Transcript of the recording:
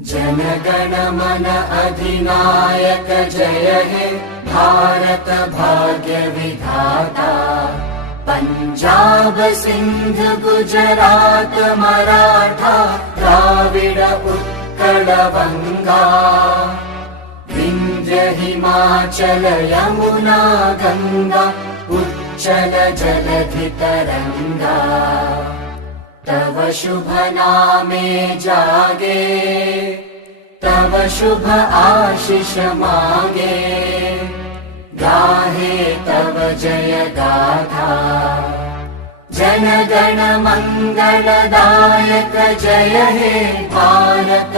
जनगण मन अधिनायक जय हे भारत भाग्य विधाता। पंजाब सिंध गुजरात मराठा द्राविड उत्कल बंगा। विंध्य हिमाचल यमुना गंगा उच्चल जलधि तरंगा। तव शुभ नामे जागे तव शुभ आशीष मागे। गाहे तव जय गाथा जनगण मंगलदायक जय हे भारत।